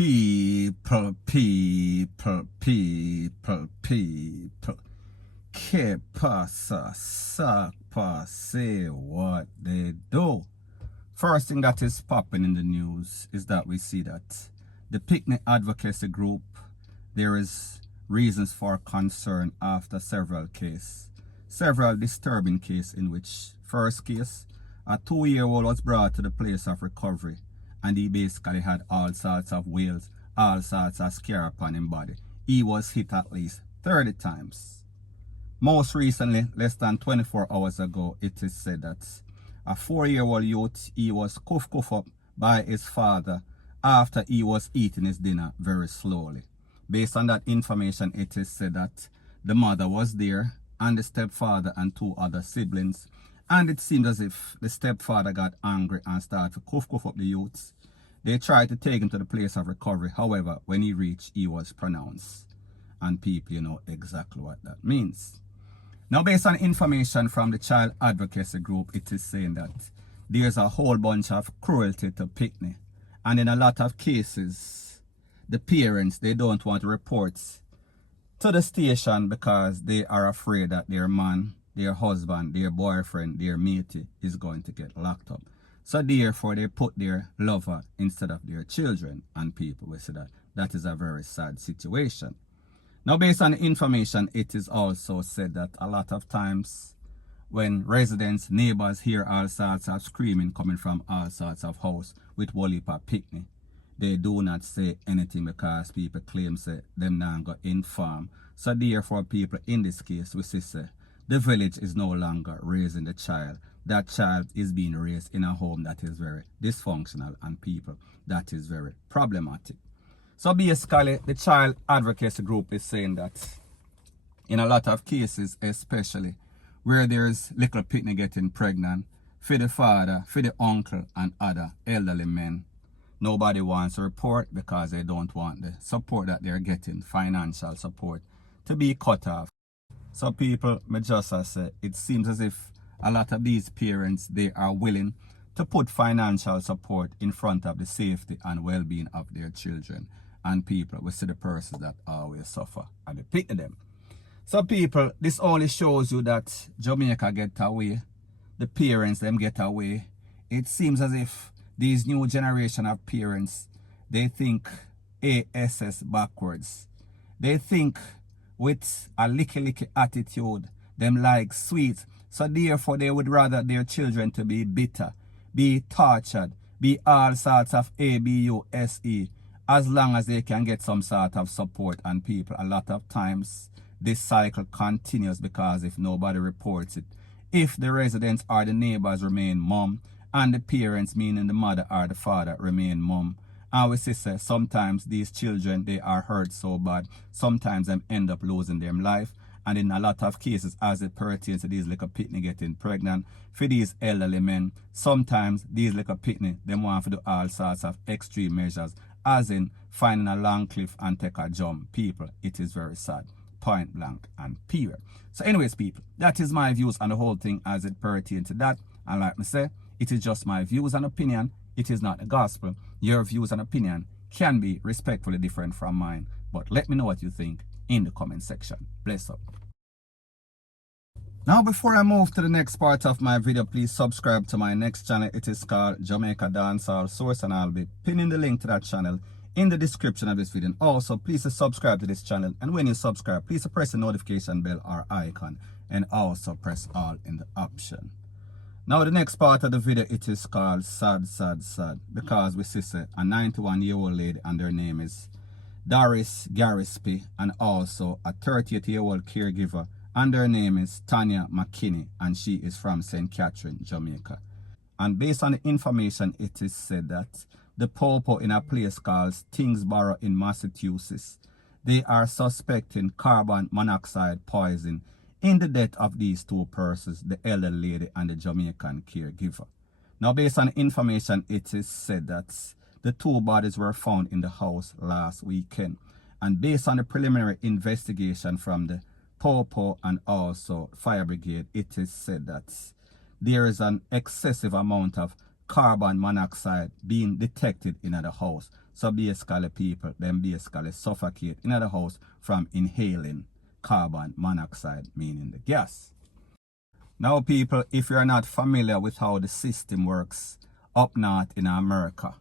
People. Que pasa, sakpa, say what they do. First thing that is popping in the news is that we see that the picnic advocacy group, there is reasons for concern after several disturbing cases in which first case, a 2-year-old was brought to the place of recovery and he basically had all sorts of wales, all sorts of scare upon his body. He was hit at least 30 times. Most recently, less than 24 hours ago, it is said that a 4-year-old youth, he was cuffed up by his father after he was eating his dinner very slowly. Based on that information, it is said that the mother was there and the stepfather and 2 other siblings. And it seemed as if the stepfather got angry and started to cuff up the youths. They tried to take him to the place of recovery. However, when he reached, he was pronounced. And people, know exactly what that means. Now, based on information from the child advocacy group, it is saying that there's a whole bunch of cruelty to picnic. And in a lot of cases, the parents, they don't want reports to the station because they are afraid that their man, their husband, their boyfriend, their matey is going to get locked up. So therefore, they put their lover instead of their children. And people will say that that is a very sad situation. Now, based on the information, it is also said that a lot of times when residents, neighbors hear all sorts of screaming coming from all sorts of house with whole heap of picnic, they do not say anything because people claim say them now got informed. So therefore, people in this case, we say the village is no longer raising the child. That child is being raised in a home that is very dysfunctional and people that is very problematic. So basically, the child advocacy group is saying that in a lot of cases, especially where there's little picnic getting pregnant, for the father, for the uncle and other elderly men, nobody wants to report because they don't want the support that they're getting, financial support, to be cut off. So people, me just say, it seems as if a lot of these parents, they are willing to put financial support in front of the safety and well-being of their children. And people, we see the persons that always suffer and they pick them. So people, this only shows you that Jamaica get away. The parents, them get away. It seems as if these new generation of parents, they think ASS backwards. They think with a licky attitude, them like sweet. So therefore, they would rather their children to be bitter, be tortured, be all sorts of ABUSE, as long as they can get some sort of support. And people, a lot of times, this cycle continues because if nobody reports it, if the residents or the neighbors remain mum, and the parents, meaning the mother or the father, remain mum, and we say sometimes these children, they are hurt so bad, sometimes them end up losing their life. And in a lot of cases, as it pertains to these little picnic getting pregnant, for these elderly men, sometimes these little picnic, they want to do all sorts of extreme measures, as in finding a long cliff and take a jump. People, it is very sad. Point blank and period. So anyways, people, that is my views on the whole thing as it pertains to that. And like me say, it is just my views and opinion. It is not the gospel. Your views and opinion can be respectfully different from mine. But let me know what you think in the comment section. Bless up. Now, before I move to the next part of my video, please subscribe to my next channel. It is called Jamaica Dancehall Source, and I'll be pinning the link to that channel in the description of this video. And also, please subscribe to this channel. And when you subscribe, please press the notification bell or icon, and also press all in the option. Now, the next part of the video, it is called Sad, Sad, Sad, because we see a 91-year-old lady, and her name is Doris Garispi, and also a 38-year-old caregiver, and her name is Tanya McKinney, and she is from St. Catherine, Jamaica. And based on the information, it is said that the popo in a place called Tingsboro in Massachusetts, they are suspecting carbon monoxide poison in the death of these 2 persons, the elderly lady and the Jamaican caregiver. Now, based on the information, it is said that the 2 bodies were found in the house last weekend. And based on the preliminary investigation from the Popo and also fire brigade, it is said that there is an excessive amount of carbon monoxide being detected in the house. So basically people, them basically suffocate in the house from inhaling carbon monoxide, meaning the gas. Now people, if you're not familiar with how the system works up north in America,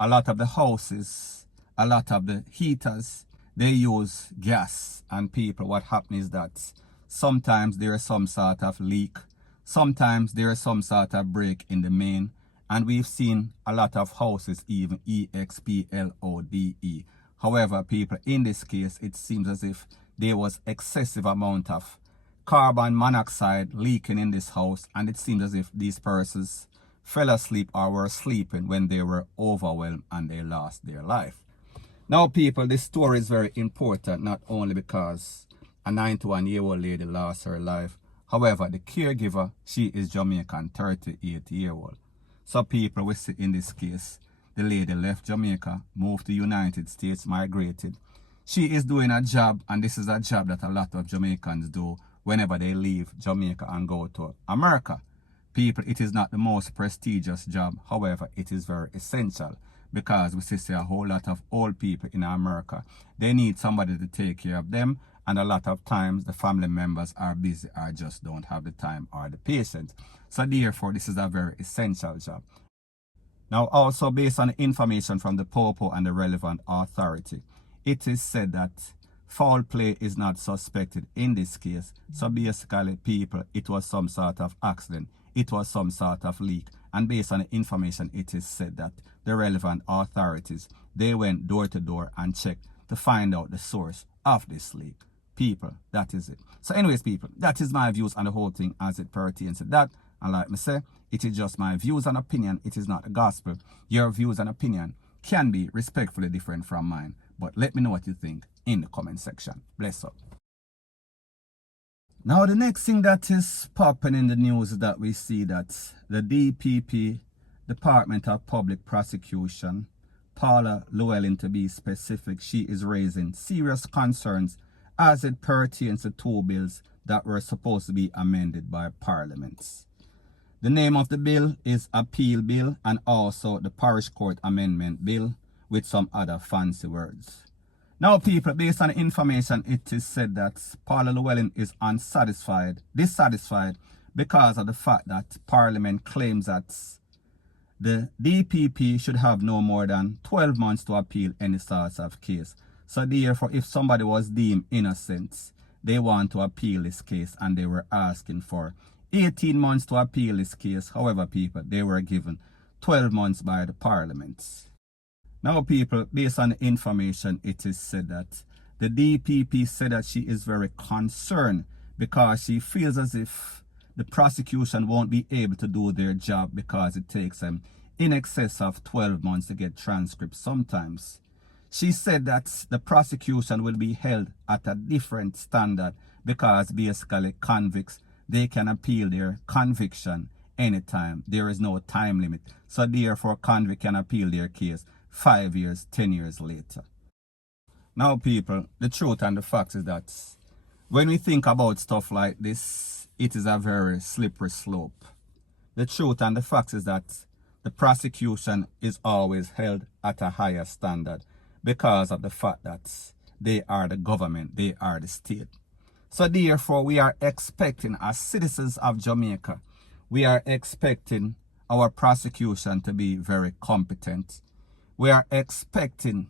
a lot of the houses, a lot of the heaters, they use gas. And people, what happens is that sometimes there is some sort of leak, sometimes there is some sort of break in the main, and we've seen a lot of houses even explode. However, people, in this case, it seems as if there was excessive amount of carbon monoxide leaking in this house, and it seems as if these persons fell asleep or were sleeping when they were overwhelmed and they lost their life. Now people, this story is very important, not only because a 91-year-old lady lost her life. However, the caregiver, she is Jamaican, 38-year-old. So people, we see in this case, the lady left Jamaica, moved to the United States, migrated. She is doing a job, and this is a job that a lot of Jamaicans do whenever they leave Jamaica and go to America. People, it is not the most prestigious job. However, it is very essential because we see a whole lot of old people in America. They need somebody to take care of them, and a lot of times the family members are busy or just don't have the time or the patience. So therefore, this is a very essential job. Now also, based on information from the Popo and the relevant authority, it is said that foul play is not suspected in this case. So basically people, it was some sort of accident. It was some sort of leak, and based on the information, it is said that the relevant authorities, they went door to door and checked to find out the source of this leak. People, that is it. So anyways people, that is my views on the whole thing as it pertains to that. And like me say, it is just my views and opinion. It is not the gospel. Your views and opinion can be respectfully different from mine, but let me know what you think in the comment section. Bless up. Now the next thing that is popping in the news is that we see that the DPP, Department of Public Prosecution, Paula Llewellyn to be specific, she is raising serious concerns as it pertains to two bills that were supposed to be amended by Parliament. The name of the bill is Appeal Bill and also the Parish Court Amendment Bill with some other fancy words. Now people, based on the information, it is said that Paula Llewellyn is dissatisfied because of the fact that Parliament claims that the DPP should have no more than 12 months to appeal any sorts of case. So therefore, if somebody was deemed innocent, they want to appeal this case, and they were asking for 18 months to appeal this case. However people, they were given 12 months by the Parliament. Now people, based on the information, it is said that the DPP said that she is very concerned because she feels as if the prosecution won't be able to do their job because it takes them in excess of 12 months to get transcripts sometimes. She said that the prosecution will be held at a different standard because basically convicts, they can appeal their conviction anytime. There is no time limit. So therefore, convict can appeal their case 5 years, 10 years later. Now people, the truth and the fact is that when we think about stuff like this, it is a very slippery slope. The truth and the fact is that the prosecution is always held at a higher standard because of the fact that they are the government, they are the state. So therefore, we are expecting, as citizens of Jamaica, we are expecting our prosecution to be very competent. We are expecting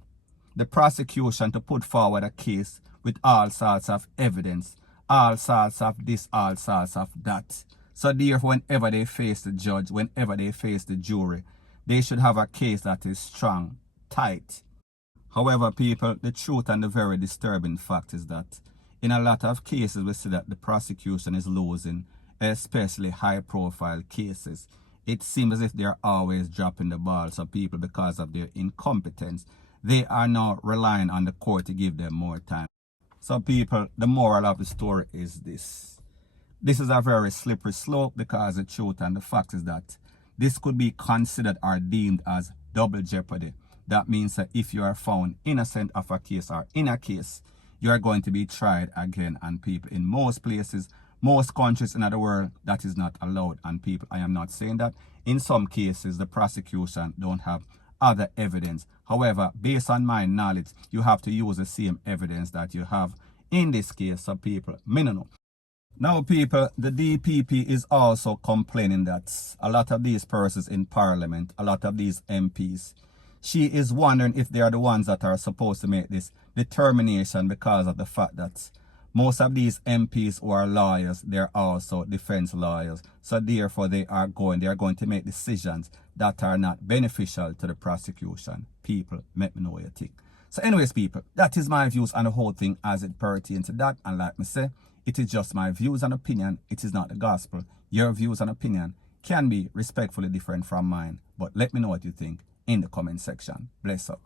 the prosecution to put forward a case with all sorts of evidence, all sorts of this, all sorts of that. So therefore, whenever they face the judge, whenever they face the jury, they should have a case that is strong, tight. However, people, the truth and the very disturbing fact is that in a lot of cases, we see that the prosecution is losing, especially high-profile cases. It seems as if they're always dropping the ball. So people, because of their incompetence, they are now relying on the court to give them more time. So people, the moral of the story is this. This is a very slippery slope because the truth and the fact is that this could be considered or deemed as double jeopardy. That means that if you are found innocent of a case or in a case, you are going to be tried again. And people, in most places, most countries in the world, that is not allowed. And people, I am not saying that. In some cases, the prosecution don't have other evidence. However, based on my knowledge, you have to use the same evidence that you have in this case. So people, me no know. Now people, the DPP is also complaining that a lot of these persons in parliament, a lot of these MPs, she is wondering if they are the ones that are supposed to make this determination, because of the fact that most of these MPs who are lawyers, they're also defense lawyers. So therefore they are going to make decisions that are not beneficial to the prosecution. People, make me know what you think. So anyways, people, that is my views on the whole thing as it pertains to that. And like me say, it is just my views and opinion. It is not the gospel. Your views and opinion can be respectfully different from mine. But let me know what you think in the comment section. Bless up.